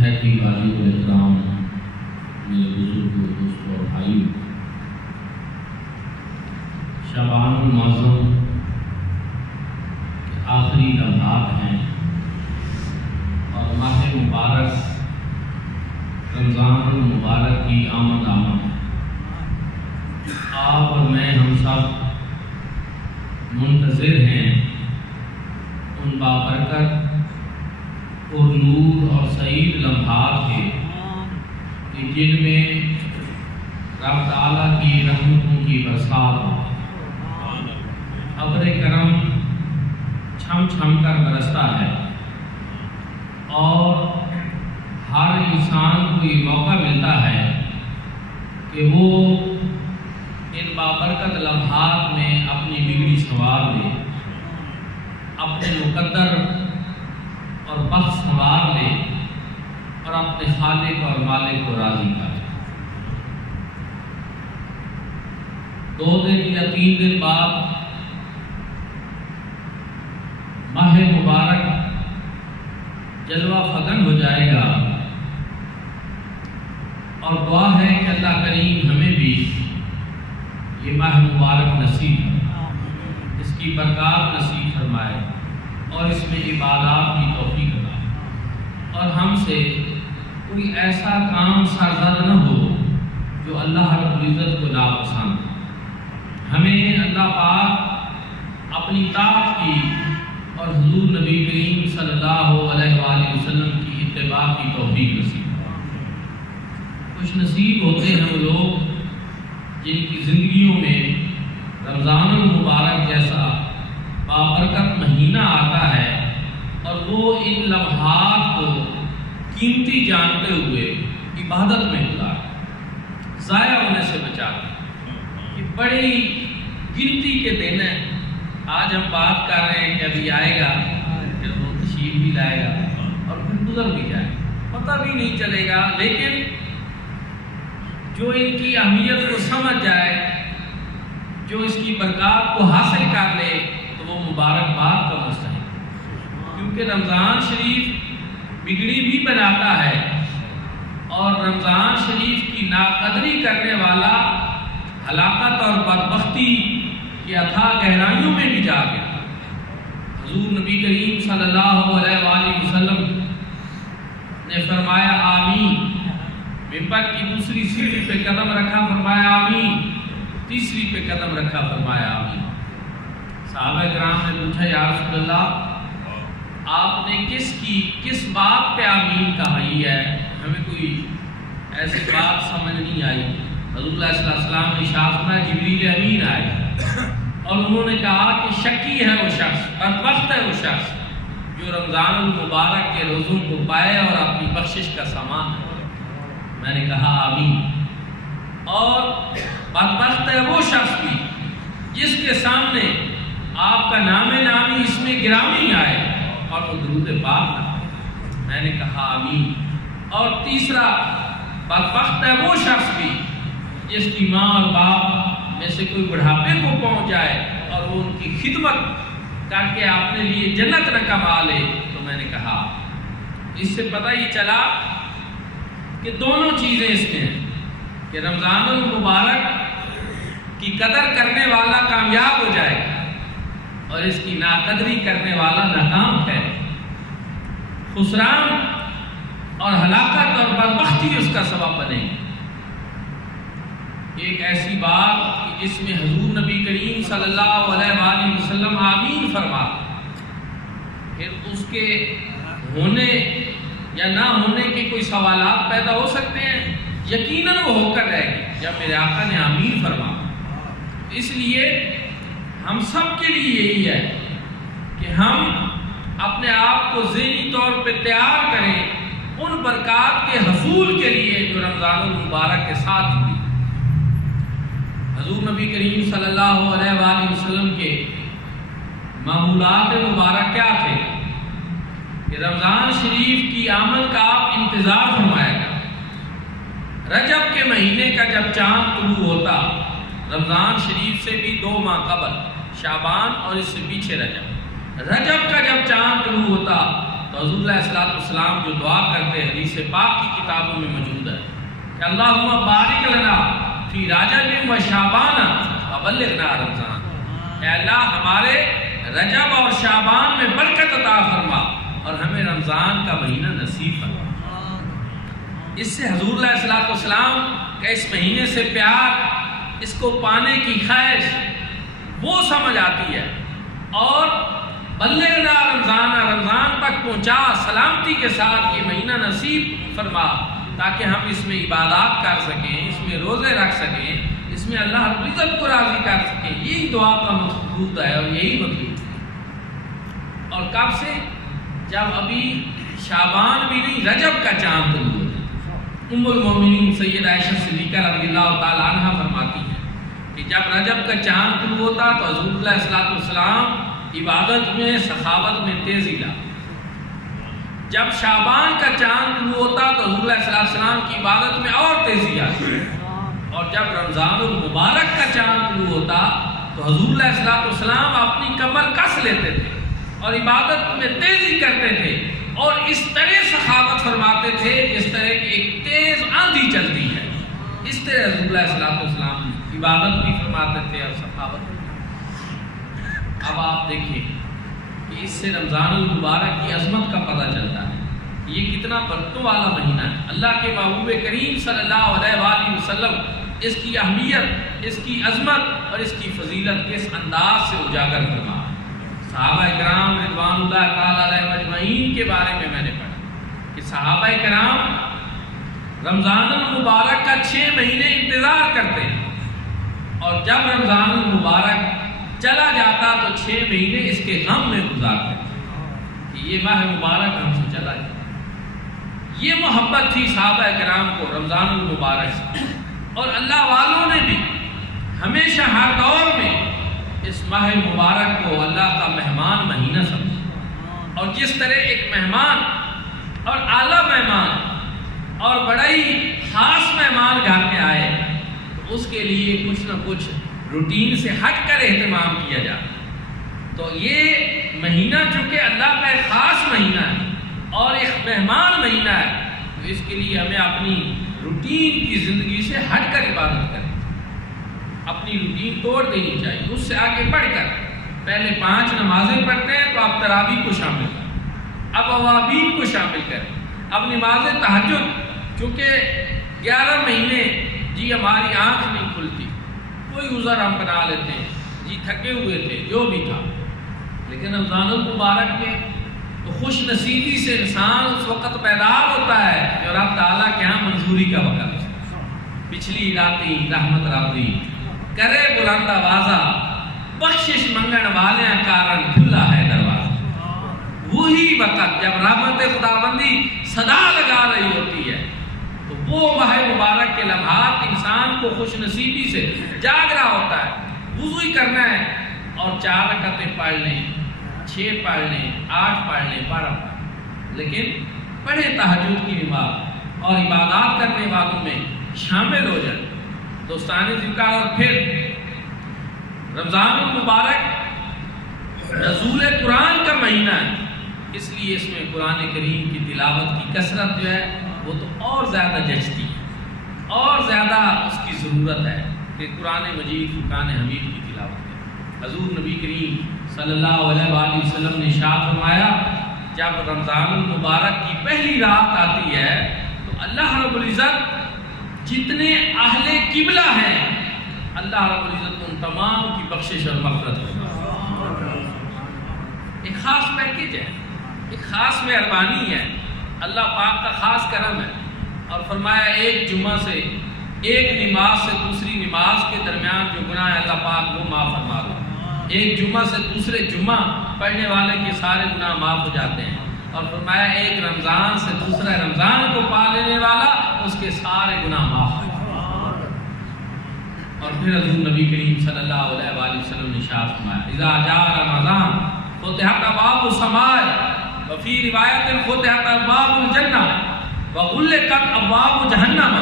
حیدری بازی و احترام میرے بزرگوں دوستوں اور بھائیوں، شعبان المعظم کے آخری لمحات ہیں اور ماہ مبارک رمضان المبارک کی آمد ہے۔ آپ اور میں ہم سب منتظر ہیں ان بابرکت اور نور اور سعید لمحات کے کہ جن میں رب تعالیٰ کی رحمتوں کی برسات ہو، ابر کرم چھم چھم کر برستا ہے اور ہر انسان کو یہ موقع ملتا ہے کہ وہ ان بابرکت لمحات میں اپنی بگڑی سنوار لے، اپنے مقدر اور بخت سنوار لے اور اپنے خالق اور مالک کو راضی کر۔ 2 دن یا 3 دن بعد ماہ مبارک جلوہ فگن ہو جائے گا اور دعا ہے کہ اللہ کریم ہمیں بھی یہ ماہ مبارک نصیب، اس کی برکات نصیب فرمائے اور اس میں عبادات کی توفیق عطا، اور ہم سے کوئی ایسا کام سرزد نہ ہو جو اللہ رب العزت کو ناپسند۔ ہمیں اللہ پاک اپنی طاعت کی اور حضور نبی کریم صلی اللہ علیہ وآلہ وسلم کی اتباع کی توفیق نصیب۔ خوش نصیب ہوتے ہیں وہ لوگ جن کی زندگیوں میں رمضان المبارک جیسا بابرکت مہینہ آتا ہے اور وہ ان لمحات کو قیمتی جانتے ہوئے عبادت میں گزارتے، ضائع ہونے سے بچاتے۔ یہ بڑی گنتی کے دن ہیں۔ آج ہم بات کر رہے ہیں کہ ابھی آئے گا، پھر وہ تشریف بھی لائے گا اور پھر گزر بھی جائے گا، پتہ بھی نہیں چلے گا۔ لیکن جو ان کی اہمیت کو سمجھ جائے، جو اس کی برکات کو حاصل کر لے، تو وہ مبارکباد کا مستحق، کیونکہ رمضان شریف بگڑی بھی بناتا ہے اور رمضان شریف کی ناقدری کرنے والا ہلاکت اور بدبختی کی اتھاہ گہرائیوں میں بھی جا گیا۔ حضور نبی کریم صلی اللہ علیہ وآلہ وسلم نے فرمایا آمین، ممبر کی دوسری سیڑھی پہ قدم رکھا، فرمایا آمین، تیسری پہ قدم رکھا، فرمایا آمین۔ صحابہ کرام نے پوچھا یا رسول اللہ، آپ نے کس بات پہ آمین کہی ہے؟ ہمیں کوئی ایسی بات سمجھ نہیں آئی۔ حضور صلی اللہ علیہ وسلم نے ارشاد فرمایا جبریل امین آئے اور انہوں نے کہا کہ شکی ہے وہ شخص، بدبخت ہے وہ شخص جو رمضان المبارک کے روزوں کو پائے اور اپنی بخشش کا سامان ہے۔ میں نے کہا آمین۔ اور بدبخت ہے وہ شخص بھی جس کے سامنے آپ کا نام نامی اس میں گرامی آئے اور وہ درود پاک نہ پڑھے۔ میں نے کہا آمین۔ اور تیسرا، بدبخت ہے وہ شخص بھی جس کی ماں اور باپ میں سے کوئی بڑھاپے کو پہنچ جائے اور وہ ان کی خدمت کر کے اپنے لیے جنت نہ کما لے۔ تو میں نے کہا اس سے پتہ یہ چلا کہ دونوں چیزیں اس میں ہیں کہ رمضان المبارک کی قدر کرنے والا کامیاب ہو جائے اور اس کی ناقدری کرنے والا ناکام ہے۔ خسران اور ہلاکت اور بدبختی اس کا سبب بنے گی۔ ایک ایسی بات کہ جس میں حضور نبی کریم صلی اللہ علیہ وآلہ وسلم آمین فرما، پھر اس کے ہونے یا نہ ہونے کے کوئی سوالات پیدا ہو سکتے ہیں، یقیناً وہ ہو کر رہے گی جب میرے آقا نے آمین فرما۔ اس لیے ہم سب کے لیے یہی ہے کہ ہم اپنے آپ کو ذہنی طور پہ تیار کریں ان برکات کے حصول کے لیے جو رمضان المبارک کے ساتھ ہوئی۔ حضور نبی کریم صلی اللہ علیہ وآلہ وسلم کے معمولات مبارک کیا تھے کہ رمضان شریف کی آمد کا آپ انتظار فرمایا گا۔ رجب کے مہینے کا جب چاند طلوع ہوتا، رمضان شریف سے بھی 2 ماہ قبل شعبان اور اس سے پیچھے رجب کا جب چاند طلوع ہوتا تو حضور علیہ الصلوۃ والسلام جو دعا کرتے ہیں حدیث پاک کی کتابوں میں موجود ہے کہ اللہم بارک لنا فی رجب و شعبان وبلغنا رمضان، اے اللہ ہمارے رجب اور شعبان میں برکت عطا فرما اور ہمیں رمضان کا مہینہ نصیب فرما۔ اس سے حضور علیہ الصلوۃ والسلام کا اس مہینے سے پیار، اس کو پانے کی خواہش وہ سمجھ آتی ہے، اور بلغنا رمضان، رمضان تک پہنچا سلامتی کے ساتھ یہ مہینہ نصیب فرما تاکہ ہم اس میں عبادات کر سکیں، اس میں روزے رکھ سکیں، اس میں اللہ رب العزت کو راضی کر سکیں۔ یہی دعا کا مقصود ہے اور یہی مطلوب ہے۔ اور کب سے؟ جب ابھی شعبان بھی نہیں، رجب کا چاند طلوع ہوتا ہے۔ ام المومنین سید عائشہ صدیقہ رضی اللہ تعالی عنہا فرماتی ہیں کہ جب رجب کا چاند طلوع ہوتا تو حضور علیہ الصلوۃ والسلام عبادت میں، سخاوت میں تیزی لا۔ جب شعبان کا چاند طلوع ہوتا تو حضور علیہ السلام کی عبادت میں اور تیزی آتی، اور جب رمضان المبارک کا چاند طلوع ہوتا تو حضور علیہ السلام اپنی کمر کس لیتے تھے اور عبادت میں تیزی کرتے تھے، اور اس طرح سخاوت فرماتے تھے جس طرح کہ ایک تیز آندھی چلتی ہے، اس طرح حضور علیہ السلام عبادت بھی فرماتے تھے اور سخاوت بھی۔ اب آپ دیکھیں کہ اس سے رمضان المبارک کی عظمت کا پتہ چلتا ہے، یہ کتنا برکتوں والا مہینہ ہے۔ اللہ کے محبوب کریم صلی اللہ علیہ وآلہ وسلم اس کی اہمیت، اس کی عظمت اور اس کی فضیلت کس انداز سے اجاگر فرما۔ صحابہ کرام رضوان اللہ تعالی علیہ مجمعین کے بارے میں نے پڑھا کہ صحابہ کرام رمضان المبارک کا 6 مہینے انتظار کرتے ہیں، اور جب رمضان المبارک چلا جاتا تو 6 مہینے اس کے غم میں گزارتے کہ یہ ماہ مبارک ہم سے چلا جائے۔ یہ محبت تھی صحابہ کرام کو رمضان المبارک سے، اور اللہ والوں نے بھی ہمیشہ ہر دور میں اس ماہ مبارک کو اللہ کا مہمان مہینہ سمجھا، اور جس طرح ایک مہمان اور اعلیٰ مہمان اور بڑا ہی خاص مہمان گھر میں آئے تو اس کے لیے کچھ نہ کچھ روٹین سے ہٹ کر اہتمام کیا جاتا۔ تو یہ مہینہ چونکہ اللہ کا ایک خاص مہینہ ہے اور ایک مہمان مہینہ ہے، تو اس کے لیے ہمیں اپنی روٹین کی زندگی سے ہٹ کر عبادت کریں، اپنی روٹین توڑ دینی چاہیے، اس سے آگے بڑھ کر پہلے 5 نمازیں پڑھتے ہیں تو اب تراویح کو شامل کریں، اب اوابین کو شامل کریں، اب نماز تہجد، کیونکہ 11 مہینے جی ہماری آنکھ نہیں کھلتی، کوئی عذر ہم بنا لیتے ہیں، جی تھکے ہوئے تھے، جو بھی تھا، لیکن رمضان المبارک میں تو خوش نصیبی سے انسان اس وقت بیدار ہوتا ہے جو رب تعالیٰ کے ہاں منظوری کا وقت ہے۔ پچھلی راتی رحمت ربی کرے بلند آوازہ، بخشش منگن والے کارن کھلا ہے دروازہ۔ وہی وقت جب رحمت خداوندی صدا لگا رہی ہوتی ہے تو وہ ماہ مبارک کے لمحات انسان کو خوش نصیبی سے جاگ رہا ہوتا ہے۔ وضو ہی کرنا ہے اور 4 رکعتیں پڑھ لیں، 6 پڑھ لیں، 8 پڑھ لیں، 12 پڑھ لیں، لیکن پڑھیں تہجد کی نماز اور عبادات کرنے والوں میں شامل ہو جائیں۔ دوستان ذکر، اور پھر رمضان المبارک نزول قرآن کا مہینہ ہے، اس لیے اس میں قرآن کریم کی تلاوت کی کثرت جو ہے وہ تو اور زیادہ جچتی ہے، اور زیادہ اس کی ضرورت ہے کہ قرآن مجید فرقان حمید کی تلاوت کریں۔ حضور نبی کریم صلی اللہ علیہ وآلہ وسلم نے ارشاد فرمایا جب رمضان المبارک کی پہلی رات آتی ہے تو اللہ رب العزت جتنے اہل قبلہ ہیں اللہ رب العزت ان تمام کی بخشش اور مغفرت کرتا ہے۔ ایک خاص پیکیج ہے، ایک خاص مہربانی ہے، اللہ پاک کا خاص کرم ہے، اور فرمایا ایک جمعہ سے، ایک نماز سے دوسری نماز کے درمیان جو گناہ ہے اللہ پاک وہ معاف فرما دو۔ ایک جمعہ سے دوسرے جمعہ پڑھنے والے کے سارے گناہ معاف ہو جاتے ہیں، اور فرمایا ایک رمضان سے دوسرے رمضان کو پا لینے والا اس کے سارے گناہ معاف ہو جاتے ہیں۔ اور پھر حضور نبی کریم صلی اللہ علیہ وآلہ وسلم نے ارشاد فرمایا اذا جاء رمضان فتحت ابواب السماء وفی روایت فتحت ابواب الجنہ وغلقت ابواب جہنم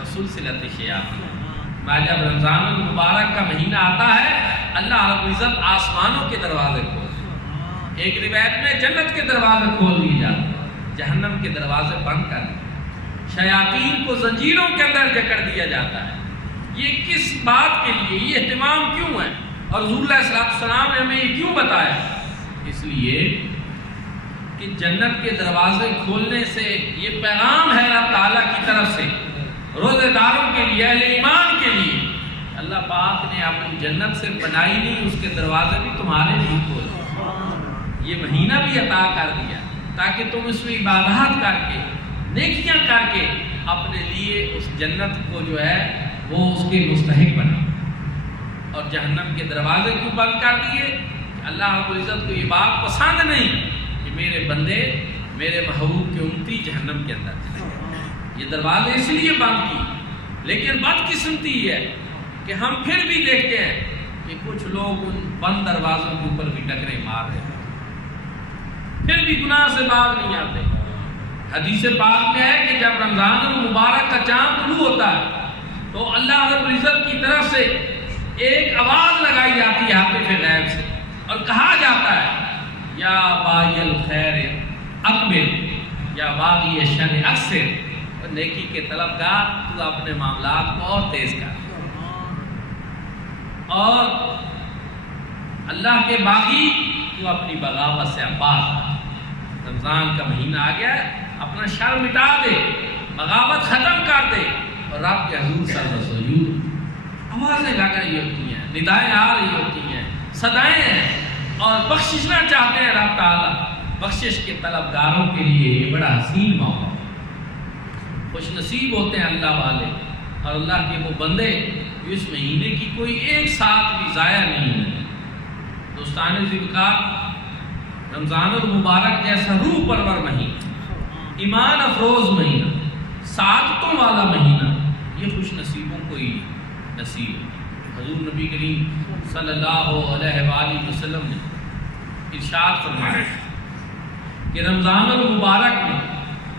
وسلسلت الشیاطین۔ جب رمضان المبارک کا مہینہ آتا ہے اللہ رب العزت آسمانوں کے دروازے کھولتے ہیں، ایک روایت میں جنت کے دروازے کھول دیے جاتے ہیں، جہنم کے دروازے بند کر دیے، شیاطین کو زنجیروں کے اندر جکڑ دیا جاتا ہے۔ یہ کس بات کے لیے، یہ اہتمام کیوں ہے؟ اور حضور علیہ السلام نے ہمیں یہ کیوں بتایا؟ اس لیے کہ جنت کے دروازے کھولنے سے یہ پیغام ہے اللہ تعالیٰ کی طرف سے روزے داروں کے لیے، اہل ایمان کے لیے، اللہ پاک نے اپنی جنت سے بنائی نہیں، اس کے دروازے بھی تمہارے لیے کھولے، یہ مہینہ بھی عطا کر دیا تاکہ تم اس میں عبادات کر کے، نیکیاں کر کے اپنے لیے اس جنت کو جو ہے وہ اس کے مستحق بنا۔ اور جہنم کے دروازے کیوں بند کر دیے؟ کہ اللہ رب العزت کو یہ بات پسند نہیں کہ میرے بندے، میرے محبوب کے امتی جہنم کے اندر چلے۔ یہ دروازے اس لیے بند کی، لیکن بدقسمتی ہے کہ ہم پھر بھی دیکھتے ہیں کہ کچھ لوگ ان بند دروازوں کے اوپر بھی ٹکرے مار رہے ہیں، پھر بھی گناہ سے باز نہیں آتے۔ حدیث پاک میں ہے کہ جب رمضان المبارک کا چاند طلوع ہوتا ہے تو اللہ رب العزت کی طرف سے ایک آواز لگائی جاتی ہے حافظ غیب سے، اور کہا جاتا ہے یا باغی الخیر اقبل، یا باغی شر اکثر، اور نیکی کے طلبگار تو اپنے معاملات کو اور تیز کر، اور اللہ کے باغی تو اپنی بغاوت سے باز۔ رمضان کا مہینہ آ گیا ہے، اپنا شر مٹا دے، بغاوت ختم کر دے، اور رب کے حضور سر سجود آوازیں لگ رہی ہوتی ہیں، ندائیں آ رہی ہوتی ہیں، صدائیں ہیں، اور بخششنا چاہتے ہیں رب تعالیٰ۔ بخشش کے طلبگاروں کے لیے یہ بڑا حسین موقع، خوش نصیب ہوتے ہیں اللہ والے اور اللہ کے وہ بندے جو اس مہینے کی کوئی ایک ساتھ بھی ضائع نہیں ہے۔ دوستان ذوالفقار، رمضان المبارک جیسا روح پرور مہینہ، ایمان افروز مہینہ، سعادتوں والا مہینہ، یہ خوش نصیبوں کو ہی نصیب ہے۔ حضور نبی کریم صلی اللہ علیہ وآلہ وسلم نے ارشاد فرمایا کہ رمضان المبارک میں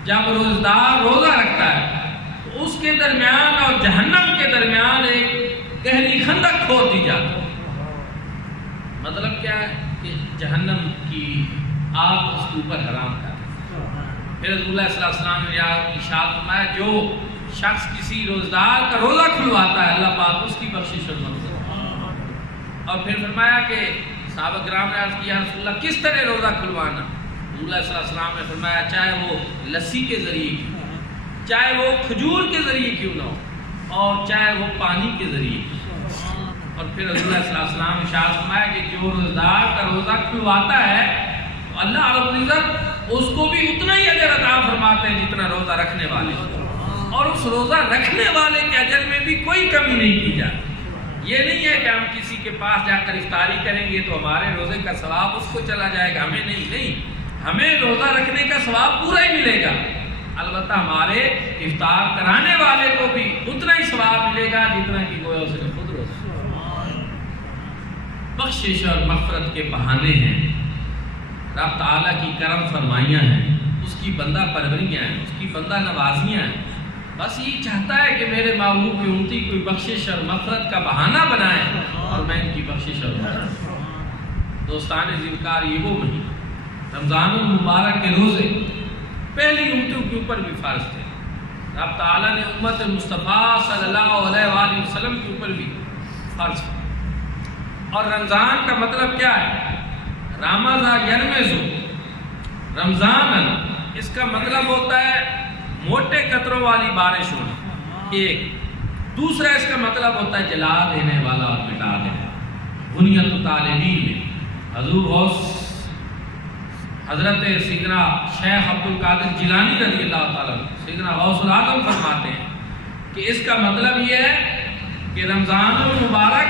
جب روزدار روزہ رکھتا ہے تو اس کے درمیان اور جہنم کے درمیان ایک گہری خندق کھود دی جاتی ہے۔ مطلب کیا ہے کہ جہنم کی آگ اس کے اوپر حرام کر۔ پھر رسول اللہ صلی اللہ علیہ وسلم نے ارشاد فرمایا جو شخص کسی روزدار کا روزہ کھلواتا ہے اللہ پاک اس کی بخشش اور مغفرت۔ اور پھر فرمایا کہ صحابہ کرام نے عرض کیا رسول اللہ کس طرح روزہ کھلوانا؟ رسول اللہ صلی اللہ علیہ وسلم نے فرمایا چاہے وہ لسی کے ذریعے کیوں، چاہے وہ کھجور کے ذریعے کیوں نہ ہو، اور چاہے وہ پانی کے ذریعے کیوں۔ اور پھر رسول اللہ صلی اللہ علیہ وسلم نے ارشاد فرمایا کہ جو روزدار کا روزہ کھلواتا ہے تو اللہ رب العزت اس کو بھی اتنا ہی اجر عطا فرماتے ہیں جتنا روزہ رکھنے والے، اور اس روزہ رکھنے والے کے اجر میں بھی کوئی کمی نہیں کی جاتی۔ یہ نہیں ہے کہ ہم کسی کے پاس جا کر افطاری کریں گے تو ہمارے روزے کا ثواب اس کو چلا جائے گا، ہمیں نہیں، ہمیں روزہ رکھنے کا ثواب پورا ہی ملے گا، البتہ ہمارے افطار کرانے والے کو بھی اتنا ہی ثواب ملے گا جتنا کہ گویا اس نے خود روزہ۔ بخشش اور مغفرت کے بہانے ہیں، رب تعالیٰ کی کرم فرمائیاں ہیں، اس کی بندہ پروریاں ہیں، اس کی بندہ نوازیاں ہیں۔ بس یہ چاہتا ہے کہ میرے محبوب کی امتی کوئی بخشش اور مغفرت کا بہانہ بنائے اور میں ان کی بخشش اور مغفرت۔ دوستان ذوالفقار، یہ وہ مہینہ رمضان المبارک کے روزے پہلی امتوں کے اوپر بھی فرض تھے، رب تعالیٰ نے امت مصطفیٰ صلی اللہ علیہ وآلہ وسلم کے اوپر بھی فرض کیا۔ اور رمضان کا مطلب کیا ہے؟ رمضان یرمزو، رمضان اس کا مطلب ہوتا ہے موٹے قطروں والی بارش ہونا ایک، دوسرا اس کا مطلب ہوتا ہے جلا دینے والا اور مٹا دینے والا۔ بنیت طالبین میں حضور غوث حضرت سیدنا شیخ عبد القادر جیلانی رضی اللہ تعالیٰ سیدنا غوث العظم فرماتے ہیں کہ اس کا مطلب یہ ہے کہ رمضان المبارک،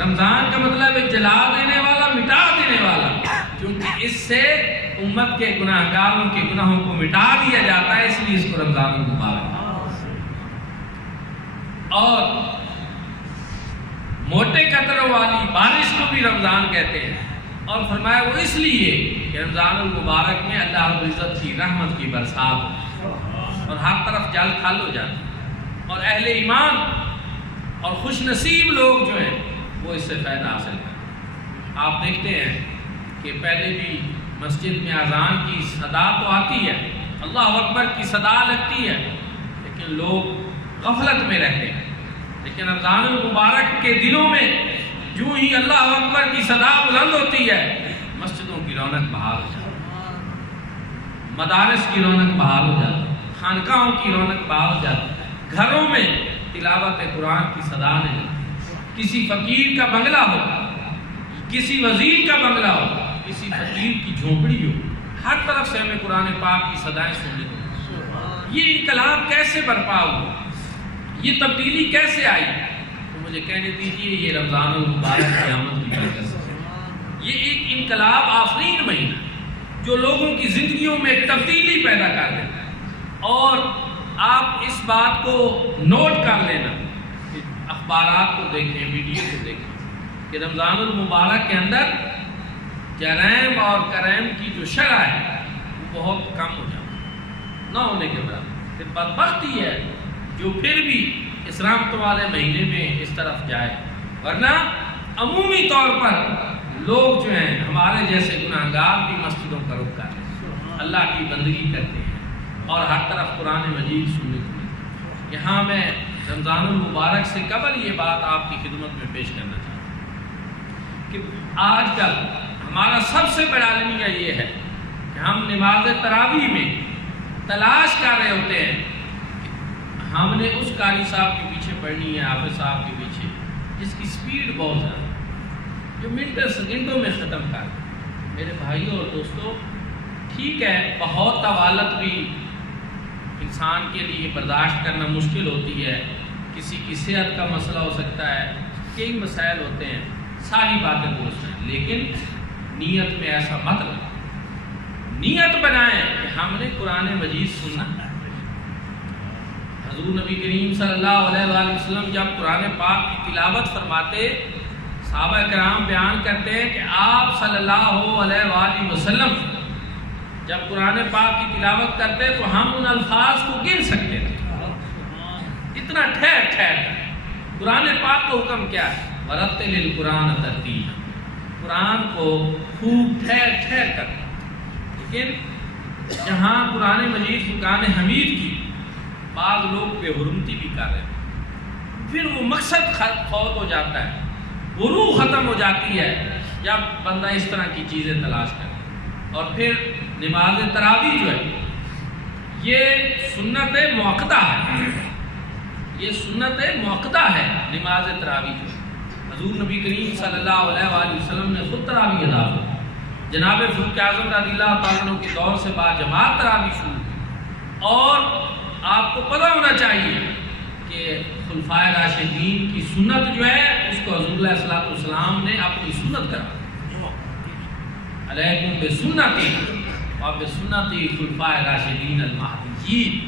رمضان کا مطلب ہے جلا دینے والا، مٹا دینے والا، کیونکہ اس سے امت کے گناہ گاروں کے گناہوں کو مٹا دیا جاتا ہے، اس لیے اس کو رمضان المبارک۔ اور موٹے قطروں والی بارش کو بھی رمضان کہتے ہیں، اور فرمایا وہ اس لیے کہ رمضان المبارک میں اللہ رب العزت کی رحمت کی برسات اور ہر طرف جل تھل ہو جاتی، اور اہل ایمان اور خوش نصیب لوگ جو ہیں وہ اس سے فائدہ حاصل کرتے ہیں۔ آپ دیکھتے ہیں کہ پہلے بھی مسجد میں اذان کی صدا تو آتی ہے، اللہ اکبر کی صدا لگتی ہے، لیکن لوگ غفلت میں رہتے ہیں۔ لیکن رمضان المبارک کے دنوں میں جو ہی اللہ اکبر کی صدا بلند ہوتی ہے، مسجدوں کی رونق بحال ہو جاتی ہے، مدارس کی رونق بحال ہو جاتی ہے، خانقاہوں کی رونق بحال ہو جاتی ہے، گھروں میں تلاوت قرآن کی صدا نہیں لگتی۔ کسی فقیر کا بنگلہ ہو، کسی وزیر کا بنگلہ ہو، کسی فقیر کی جھونپڑی ہو، ہر طرف سے ہمیں قرآن پاک کی صدائیں سننے کو ملتی۔ یہ انقلاب کیسے برپا ہوا، یہ تبدیلی کیسے آئی؟ تو مجھے کہنے دیجیے یہ رمضان المبارک کی آمد کی برکت سے۔ یہ ایک انقلاب آفرین مہینہ جو لوگوں کی زندگیوں میں ایک تبدیلی پیدا کر دیتا ہے۔ اور آپ اس بات کو نوٹ کر لینا، اخبارات کو دیکھیں، میڈیا کو دیکھیں کہ رمضان المبارک کے اندر جرائم اور کرائم کی جو شرح ہے وہ بہت کم ہو جاتی ہے، نہ ہونے کے برابر۔ پھر بدبختی ہے جو پھر بھی اس رحمت والے مہینے میں اس طرف جائے، ورنہ عمومی طور پر لوگ جو ہیں ہمارے جیسے گناہگار بھی مسجدوں کا رخ کرتے ہیں، اللہ کی بندگی کرتے ہیں اور ہر طرف قرآن مجید سننے کو ملتا ہے۔ یہاں میں رمضان المبارک سے قبل یہ بات آپ کی خدمت میں پیش کرنا چاہتا ہوں کہ آج کل ہمارا سب سے بڑا المیہ یہ ہے کہ ہم نماز تراویح میں تلاش کر رہے ہوتے ہیں کہ ہم نے اس قاری صاحب کے پیچھے پڑھنی ہے، حافظ صاحب کے پیچھے، جس کی سپیڈ بہت زیادہ، جو منٹوں سیکنڈوں میں ختم کر دے۔ میرے بھائیوں اور دوستوں، ٹھیک ہے بہت طوالت بھی انسان کے لیے برداشت کرنا مشکل ہوتی ہے، کسی کی صحت کا مسئلہ ہو سکتا ہے، کئی مسائل ہوتے ہیں، ساری باتیں درست ہیں، لیکن نیت میں ایسا مت رکھیں۔ نیت بنائیں کہ ہم نے قرآن مجید سننا ہے۔ حضور نبی کریم صلی اللہ علیہ وآلہ وسلم جب قرآن پاک کی تلاوت فرماتے، صحابہ کرام بیان کرتے ہیں کہ آپ صلی اللہ علیہ وآلہ وسلم جب قرآن پاک کی تلاوت کرتے تو ہم ان الفاظ کو گن سکتے تھے، اتنا ٹھہر ٹھہر کر۔ قرآن پاک کا حکم کیا ہے؟ وَرَتِّلِ الْقُرْآنَ تَرْتِیلًا، قرآن کو خوب ٹھہر ٹھہر کر۔ لیکن جہاں قرآن مجید فرقان حمید کی بعض لوگ بے حرمتی بھی کر رہے ہیں، پھر وہ مقصد فوت ہو جاتا ہے، روح ختم ہو جاتی ہے جب بندہ اس طرح کی چیزیں تلاش کرے۔ اور پھر نماز تراویح جو ہے یہ سنت موقدہ ہے، یہ سنت موقدہ ہے نماز تراویح جو ہے۔ حضور نبی کریم صلی اللہ علیہ وآلہ وسلم نے خود تراویح ادا کی، جناب فاروق اعظم رضی اللہ تعالیٰ عنہ کے دور سے بعد جماعت تراویح شروع کی۔ اور آپ کو پتہ ہونا چاہیے کہ خلفائے راشدین کی سنت جو ہے اس کو حضور علیہ السلام نے اپنی سنت کرا دی، علیکم بسنتی اور بسنتی خلفائے راشدین المہدیین،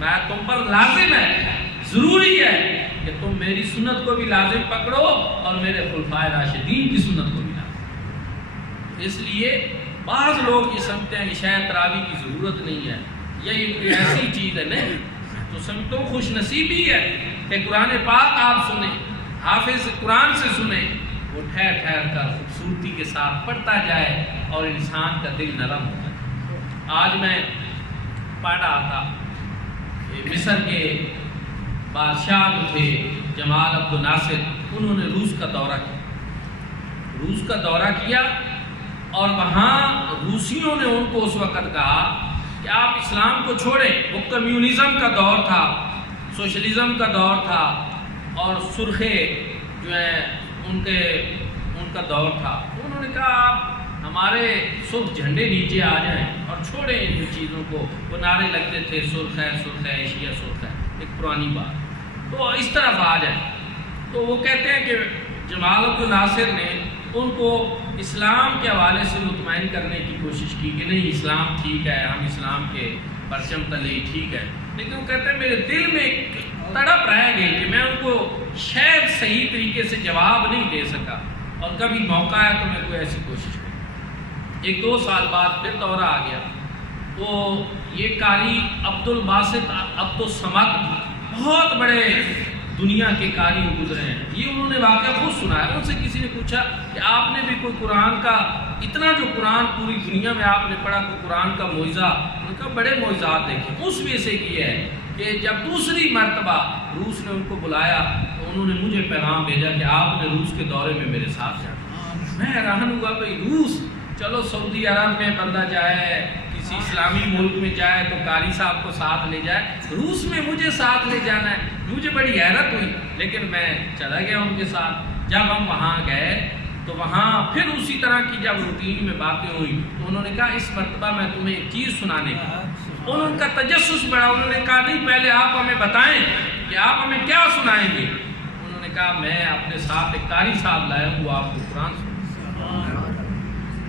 میں تم پر لازم ہے، ضروری ہے کہ تم میری سنت کو بھی لازم پکڑو اور میرے خلفائے راشدین کی سنت کو بھی لازم۔ اس لیے بعض لوگ یہ سمجھتے ہیں کہ شاید تراویح کی ضرورت نہیں ہے یا یہ کوئی ایسی چیز ہے، نہیں تو سمجھتوں خوش نصیبی ہے کہ قرآن پاک آپ سنیں، حافظ قرآن سے سنیں، وہ ٹھہر ٹھہر کر خوبصورتی کے ساتھ پڑھتا جائے اور انسان کا دل نرم ہوتا ہے۔ آج میں پڑھ رہا تھا کہ مصر کے بادشاہ جو تھے جمال عبد الناصر، انہوں نے روس کا دورہ کیا اور وہاں روسیوں نے ان کو اس وقت کہا کہ آپ اسلام کو چھوڑیں، وہ کمیونزم کا دور تھا، سوشلزم کا دور تھا اور سرخے جو ہے ان کا دور تھا۔ انہوں نے کہا آپ ہمارے سرخ جھنڈے نیچے آ جائیں اور چھوڑیں ان چیزوں کو۔ وہ نعرے لگتے تھے سرخ ہے ایشیا سرخ ہے، ایک پرانی بات، تو اس طرف آ جائیں۔ تو وہ کہتے ہیں کہ جمال عبد الناصر نے ان کو اسلام کے حوالے سے مطمئن کرنے کی کوشش کی کہ نہیں اسلام ٹھیک ہے، ہم اسلام کے پرچم تلے ٹھیک ہے، لیکن وہ کہتے ہیں میرے دل میں ایک تڑپ رہ گئی کہ میں ان کو شاید صحیح طریقے سے جواب نہیں دے سکا، اور کبھی موقع ہے تو میں کوئی ایسی کوشش کروں۔ 1-2 سال بعد پھر دورہ آ گیا، تو یہ قاری عبد الباسط عبد الصمد بہت بڑے دنیا کے قاری گزرے ہیں. یہ انہوں نے واقعہ خود سنا ہے. ان سے کسی نے پوچھا کہ آپ نے بھی کوئی قرآن کا اتنا جو قرآن پوری دنیا میں آپ نے پڑھا کوئی قرآن کا معجزہ؟ ان کا بڑے معجزات دیکھے. اس میں سے یہ ہے کہ جب دوسری مرتبہ روس نے ان کو بلایا تو انہوں نے مجھے پیغام بھیجا کہ آپ نے روس کے دورے میں میرے ساتھ جانا. میں حیران ہوا بھائی روس، چلو سعودی عرب میں بندہ جائے، کسی اسلامی ملک میں جائے تو قاری صاحب کو ساتھ لے جائے، روس میں مجھے ساتھ لے جانا ہے. مجھے بڑی حیرت ہوئی لیکن میں چلا گیا ان کے ساتھ. جب ہم وہاں گئے تو وہاں پھر اسی طرح کی جب روٹین میں باتیں ہوئی تو انہوں نے کہا اس مرتبہ میں تمہیں ایک چیز سنانے کا. انہوں کا تجسس بڑھا. انہوں نے کہا نہیں پہلے آپ ہمیں بتائیں کہ آپ ہمیں کیا سنائیں گے. انہوں نے کہا میں اپنے ساتھ ایک قاری صاحب لایا ہوں، وہ آپ کو قرآن سنائیں.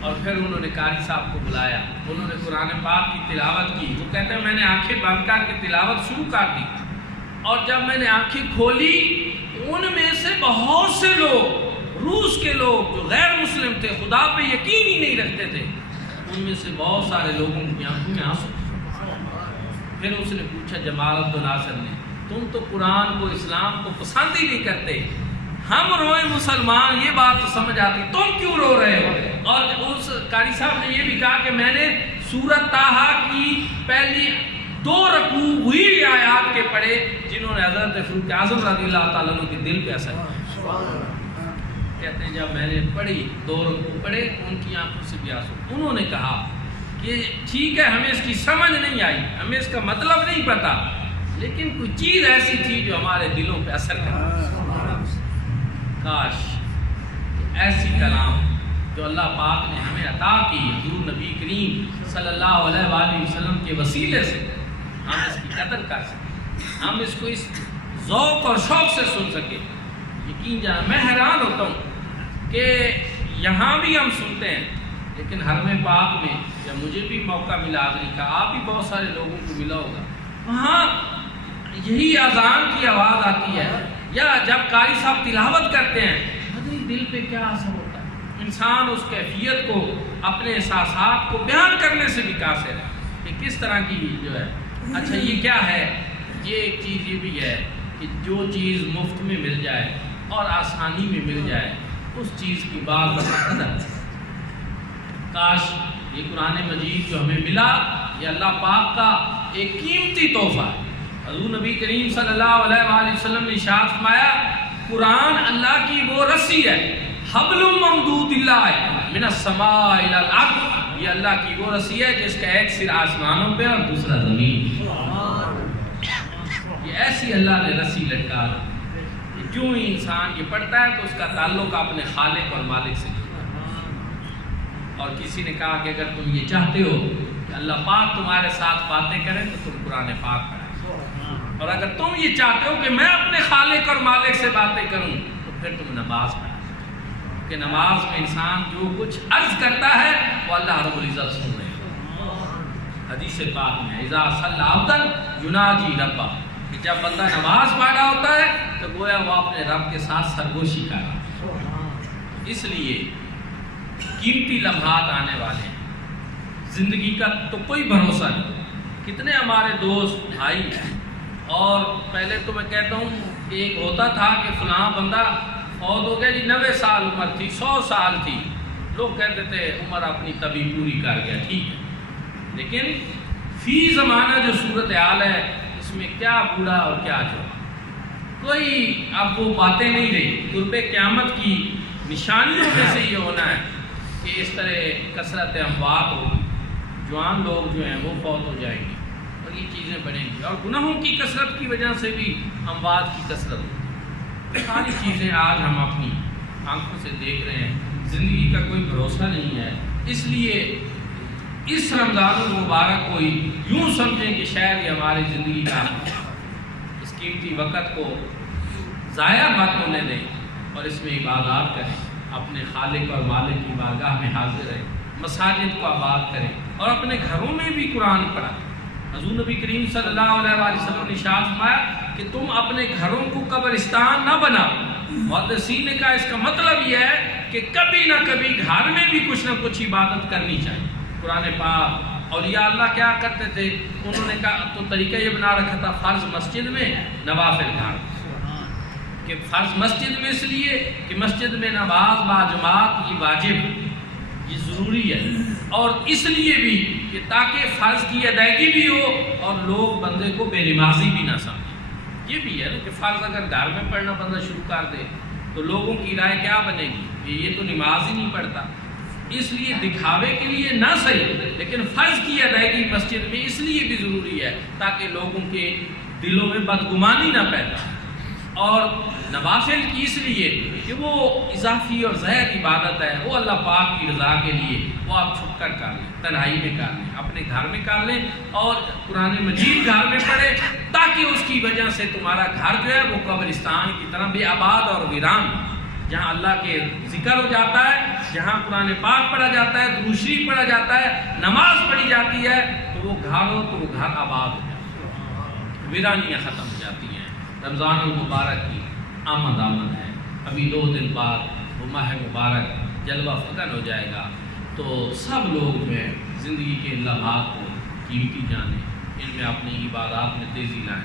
اور پھر انہوں نے قاری صاحب کو بلایا، انہوں نے قرآن پاک کی تلاوت کی. وہ کہتے ہیں میں نے آنکھیں بند کر کے تلاوت شروع کر دی اور جب میں نے آنکھیں کھولی ان میں سے بہت سے لوگ، روس کے لوگ جو غیر مسلم تھے، خدا پہ یقین ہی نہیں رکھتے تھے، ان میں سے بہت سارے لوگوں کی آنکھوں میں آنسو. پھر اس نے پوچھا جمال عبد الناصر نے، تم تو قرآن کو اسلام کو پسند ہی نہیں کرتے، ہم روئے مسلمان یہ بات تو سمجھ آتی، تم کیوں رو رہے ہو؟ اور اس قاری صاحب نے یہ بھی کہا کہ میں نے سورۃ طٰہٰ کی پہلی 2 رکوع ہوئی آیات کے پڑھے جنہوں نے حضرت فاروق اعظم رضی اللہ تعالیٰ عنہ کے دل پہ اثر کیا. کہتے ہیں جب میں نے پڑھی 2 رکوع پڑھے ان کی آنکھوں سے بھی آنسو. انہوں نے کہا کہ ٹھیک ہے ہمیں اس کی سمجھ نہیں آئی، ہمیں اس کا مطلب نہیں پتا، لیکن کوئی چیز ایسی تھی جو ہمارے دلوں پہ اثر کرتی. کاش ایسی کلام جو اللہ پاک نے ہمیں عطا کی حضور نبی کریم صلی اللہ علیہ وآلہ وسلم کے وسیلے سے ہم اس کی قدر کر سکیں، ہم اس کو اس ذوق اور شوق سے سن سکیں. یقین جانا میں حیران ہوتا ہوں کہ یہاں بھی ہم سنتے ہیں لیکن حرم پاک میں جب مجھے بھی موقع ملا حاضری کا، آپ بھی بہت سارے لوگوں کو ملا ہوگا، وہاں یہی اذان کی آواز آتی ہے یا جب قاری صاحب تلاوت کرتے ہیں دل پہ کیا اثر ہوتا ہے. انسان اس کیفیت کو، اپنے احساسات کو بیان کرنے سے بھی قاصر ہے کہ کس طرح کی جو ہے. اچھا یہ کیا ہے؟ یہ ایک چیز یہ بھی ہے کہ جو چیز مفت میں مل جائے اور آسانی میں مل جائے اس چیز کی بعض قدر. کاش یہ قرآن مجید جو ہمیں ملا یہ اللہ پاک کا ایک قیمتی تحفہ ہے. حضور نبی کریم صلی اللہ علیہ وآلہ وسلم نے ارشاد فرمایا قرآن اللہ کی وہ رسی ہے، حبل ممدود اللہ من السماء الی الارض، یہ اللہ کی وہ رسی ہے جس کا ایک سر آسمانوں پہ اور دوسرا زمین. یہ ایسی اللہ نے رسی لٹکا دی کہ جو ہی انسان یہ پڑھتا ہے تو اس کا تعلق اپنے خالق اور مالک سے جڑتا ہے. اور کسی نے کہا کہ اگر تم یہ چاہتے ہو کہ اللہ پاک تمہارے ساتھ باتیں کریں تو تم قرآن پاک پڑھیں، اور اگر تم یہ چاہتے ہو کہ میں اپنے خالق اور مالک سے باتیں کروں تو پھر تم نماز پڑھیں، کہ نماز میں انسان جو کچھ عرض کرتا ہے وہ اللہ رب العزت سن رہے ہیں. حدیث پاک میں اذا صلی عبد یناجی ربہ، کہ جب بندہ نماز پڑھ رہا ہوتا ہے تو گویا وہ اپنے رب کے ساتھ سرگوشی کر رہا ہے. اس لیے قیمتی لمحات آنے والے ہیں، زندگی کا تو کوئی بھروسہ نہیں. کتنے ہمارے دوست بھائی ہیں، اور پہلے تو میں کہتا ہوں کہ ایک ہوتا تھا کہ فلاں بندہ فوت ہو گیا جی 90 سال عمر تھی، 100 سال تھی، لوگ کہتے تھے عمر اپنی تبھی پوری کر گیا، ٹھیک ہے. لیکن فی زمانہ جو صورتحال ہے اس میں کیا بوڑھا اور کیا جوان، کوئی اب وہ باتیں نہیں رہی. قرب قیامت کی نشانیوں میں سے یہ ہونا ہے کہ اس طرح کثرت اموات ہوگی، جوان لوگ جو ہیں وہ فوت ہو جائیں گے اور یہ چیزیں بڑھیں گی، اور گناہوں کی کثرت کی وجہ سے بھی اموات کی کثرت ہوگی. ساری چیزیں آج ہم اپنی آنکھوں سے دیکھ رہے ہیں. زندگی کا کوئی بھروسہ نہیں ہے. اس لیے اس رمضان المبارک کو یوں سمجھیں کہ شاید یہ ہماری زندگی کا اس قیمتی وقت کو ضائع مت ہونے دیں اور اس میں عبادات کریں، اپنے خالق اور مالک کی بارگاہ میں حاضر رہیں، مساجد کو آباد کریں اور اپنے گھروں میں بھی قرآن پڑھیں. حضور نبی کریم صلی اللہ علیہ وسلم نے ارشاد فرمایا کہ تم اپنے گھروں کو قبرستان نہ بناؤ. محدثین نے کہا اس کا مطلب یہ ہے کہ کبھی نہ کبھی گھر میں بھی کچھ نہ کچھ عبادت کرنی چاہیے. قرآن پاک اولیاء اللہ کیا کرتے تھے، انہوں نے کہا تو طریقہ یہ بنا رکھا تھا فرض مسجد میں، نوافل گھر. کہ فرض مسجد میں اس لیے کہ مسجد میں نماز باجماعت یہ واجب ہے، یہ ضروری ہے، اور اس لیے بھی کہ تاکہ فرض کی ادائیگی بھی ہو اور لوگ بندے کو بے نمازی بھی نہ سمجھیں۔ یہ بھی ہے نا کہ فرض اگر گھر میں پڑھنا بندہ شروع کر دے تو لوگوں کی رائے کیا بنے گی کہ یہ تو نماز ہی نہیں پڑھتا۔ اس لیے دکھاوے کے لیے نہ صحیح، لیکن فرض کی ادائیگی مسجد میں اس لیے بھی ضروری ہے تاکہ لوگوں کے دلوں میں بدگمانی نہ پیدا ہو، اور نوافل کی اس لیے کہ وہ اضافی اور زائد عبادت ہے، وہ اللہ پاک کی رضا کے لیے وہ آپ چھپ کر کر لیں، تنہائی میں کر لیں، اپنے گھر میں کر لیں، اور قرآن مجید گھر میں پڑھیں تاکہ اس کی وجہ سے تمہارا گھر جو ہے وہ قبرستان کی طرح بے آباد اور ویران، جہاں اللہ کے ذکر ہو جاتا ہے، جہاں قرآن پاک پڑھا جاتا ہے، درود شریف پڑھا جاتا ہے، نماز پڑھی جاتی ہے، تو وہ گھر ہو تو وہ گھر آباد ہو جاتا ہے، ویرانیاں ختم ہو جاتی ہیں۔ رمضان المبارک کی آمد ہے، ابھی 2 دن بعد وہ ماہ مبارک جلوہ فکن ہو جائے گا، تو سب لوگ جو ہے زندگی کے لمحات کو قیمتی جانیں، ان میں اپنی عبادات میں تیزی لائیں۔